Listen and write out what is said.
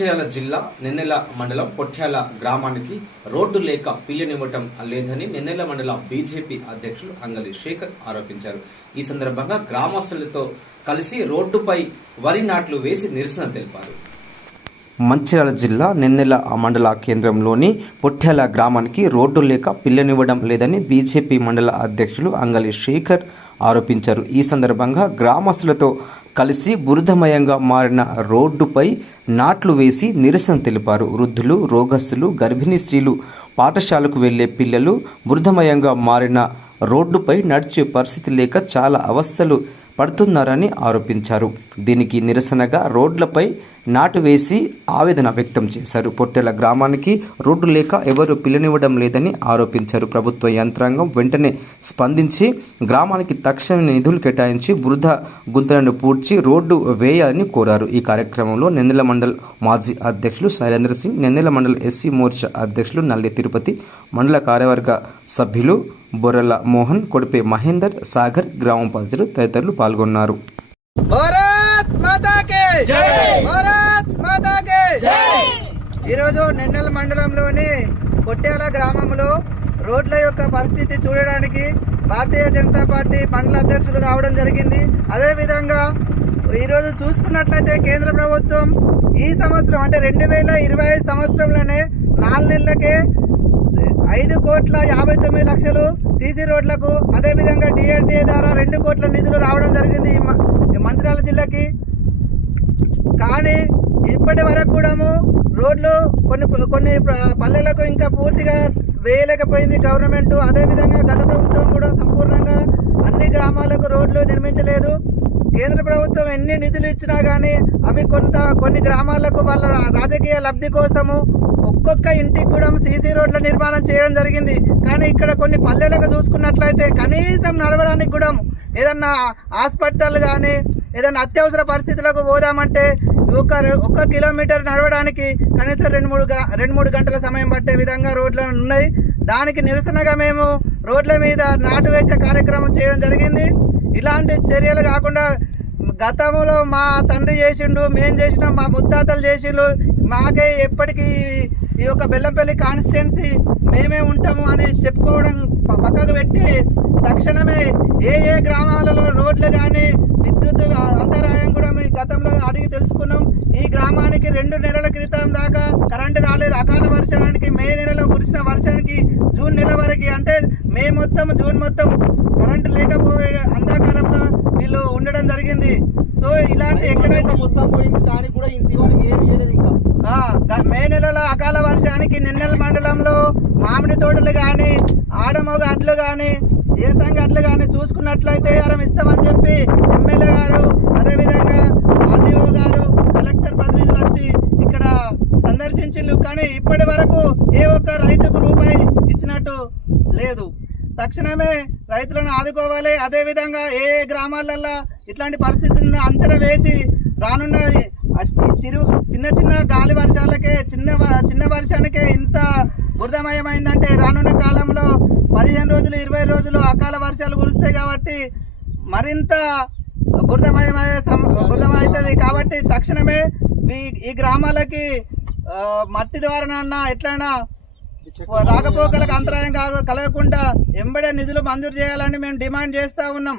మంచిర్యాల జిల్లా నిన్నెల మండలం పొట్యాల గ్రామానికి రోడ్డు లేక పిల్లనివ్వటం లేదని నిన్నెల మండల బీజేపీ అధ్యక్షులు అంగలి శేఖర్ ఆరోపించారు. ఈ సందర్భంగా గ్రామస్తులతో కలిసి రోడ్డుపై వరి నాట్లు వేసి నిరసన తెలిపారు. మంచిర్యాల జిల్లా నిన్నెల మండల కేంద్రంలోని పొట్యాల గ్రామానికి రోడ్డు లేక పిల్లనివ్వడం లేదని బీజేపీ మండల అధ్యక్షులు అంగలి శేఖర్ ఆరోపించారు. ఈ సందర్భంగా గ్రామస్తులతో కలిసి బురదమయంగా మారిన రోడ్డుపై నాట్లు వేసి నిరసన తెలిపారు. వృద్ధులు రోగస్తులు గర్భిణీ స్త్రీలు పాఠశాలకు వెళ్ళే పిల్లలు బురదమయంగా మారిన రోడ్డుపై నడిచే పరిస్థితి లేక చాలా అవస్థలు పడుతున్నారని ఆరోపించారు. దీనికి నిరసనగా రోడ్లపై నాటు వేసి ఆవేదన వ్యక్తం చేశారు. పొట్టెల గ్రామానికి రోడ్డు లేక ఎవరు పిల్లనివ్వడం లేదని ఆరోపించారు. ప్రభుత్వ యంత్రాంగం వెంటనే స్పందించి గ్రామానికి తక్షణ నిధులు కేటాయించి బురద గుంతలను పూడ్చి రోడ్డు వేయాలని కోరారు. ఈ కార్యక్రమంలో నెన్నెల మండల్ మాజీ అధ్యక్షులు శైలేంద్ర సింగ్ నెన్నెల మండల్ ఎస్సీ మోర్చా అధ్యక్షులు నల్లి తిరుపతి మండల కార్యవర్గ సభ్యులు బొర్రల మోహన్ కొడిపే మహేందర్ సాగర్ గ్రామ ప్రజలు తదితరులు పాల్గొన్నారు. భారత్ మాతా కే భారత్ మాతా కే ఈరోజు నెన్నెల మండలంలోని పొట్యాల గ్రామంలో రోడ్ల యొక్క పరిస్థితి చూడడానికి భారతీయ జనతా పార్టీ మండల అధ్యక్షులు రావడం జరిగింది. అదే విధంగా ఈరోజు చూసుకున్నట్లయితే కేంద్ర ప్రభుత్వం ఈ సంవత్సరం అంటే రెండు వేల ఇరవై ఐదు సంవత్సరంలోనే నాలుగు నెలలకే ఐదు కోట్ల యాభై తొమ్మిది లక్షలు సీసీ రోడ్లకు అదేవిధంగా డిఎన్టీఏ ద్వారా రెండు కోట్ల నిధులు రావడం జరిగింది ఈ మంచిర్యాల జిల్లాకి. కానీ ఇప్పటి వరకు కూడాము రోడ్లు కొన్ని కొన్ని పల్లెలకు ఇంకా పూర్తిగా వేయలేకపోయింది గవర్నమెంట్. అదే విధంగా గత ప్రభుత్వం కూడా సంపూర్ణంగా అన్ని గ్రామాలకు రోడ్లు నిర్మించలేదు. కేంద్ర ప్రభుత్వం ఎన్ని నిధులు ఇచ్చినా కానీ అవి కొంత కొన్ని గ్రామాలకు వాళ్ళ రా- రాజకీయ లబ్ధి కోసము ఒక్కొక్క ఇంటికి కూడా సీసీ రోడ్ల నిర్మాణం చేయడం జరిగింది. కానీ ఇక్కడ కొన్ని పల్లెలకు చూసుకున్నట్లయితే కనీసం నడవడానికి కూడా ఏదన్నా హాస్పిటల్ కానీ ఏదైనా అత్యవసర పరిస్థితులకు పోదామంటే ఒక ఒక కిలోమీటర్ నడవడానికి కనీసం రెండు మూడు గ- రెండు మూడు గంటల సమయం పట్టే విధంగా రోడ్లు ఉన్నాయి. దానికి నిరసనగా మేము రోడ్ల మీద నాటు వేసే కార్యక్రమం చేయడం జరిగింది. ఇలాంటి చర్యలు కాకుండా గతంలో మా తండ్రి చేసిండు మేం చేసినాం మా ముత్తాతలు చేసిండు మాకే ఎప్పటికీ ఈ యొక్క బెల్లంపల్లి కాన్స్టిట్యున్సీ మేమే ఉంటాము అని చెప్పుకోవడం పక్కకు పెట్టి తక్షణమే ఏ ఏ గ్రామాలలో రోడ్లు కానీ విద్యుత్ అంతరాయం కూడా మీ గతంలో అడిగి తెలుసుకున్నాం. ఈ గ్రామానికి రెండు నెలల క్రితం దాకా కరెంటు రాలేదు. అకాల వర్షానికి మే నెలలో కురిసిన వర్షానికి జూన్ నెల వరకు అంటే మే మొత్తం జూన్ మొత్తం కరెంటు లేకపోయే అంధకారంలో వీళ్ళు ఉండడం జరిగింది. సో ఇలాంటి ఎక్కడైతే మొత్తం పోయింది దానికి కూడా ఇంటి వారికి ఏమి చేయలేదు ఇంకా. మే నెలలో అకాల వర్షానికి నిన్నెల మండలంలో మామిడి తోటలు కానీ ఆడమోగ అడ్లు కానీ ఏ సంఘ అడ్లు కానీ చూసుకున్నట్లయితే వరం ఇస్తామని చెప్పి ఎమ్మెల్యే గారు అదేవిధంగా ఆర్డీఓ గారు కలెక్టర్ ప్రతినిధులు వచ్చి ఇక్కడ సందర్శించిండ్రు. కానీ ఇప్పటి వరకు ఏ ఒక్క రైతుకు రూపాయి ఇచ్చినట్టు లేదు. తక్షణమే రైతులను ఆదుకోవాలి. అదేవిధంగా ఏ ఏ గ్రామాలల్లో ఇట్లాంటి పరిస్థితులను అంచనా వేసి రానున్న చిరు చిన్న చిన్న గాలి వర్షాలకే చిన్న వ- చిన్న వర్షానికే ఇంత బురదమయమైందంటే రానున్న కాలంలో పదిహేను రోజులు ఇరవై రోజులు అకాల వర్షాలు కురుస్తాయి కాబట్టి మరింత బురదమయమయ్యే బురదమవుతుంది కాబట్టి తక్షణమే ఈ- ఈ గ్రామాలకి మట్టి ద్వారానన్నా ఎట్లయినా రాకపోకలకు అంతరాయం కలగకుండా ఎంబడే నిధులు మంజూరు చేయాలని మేము డిమాండ్ చేస్తా ఉన్నాం.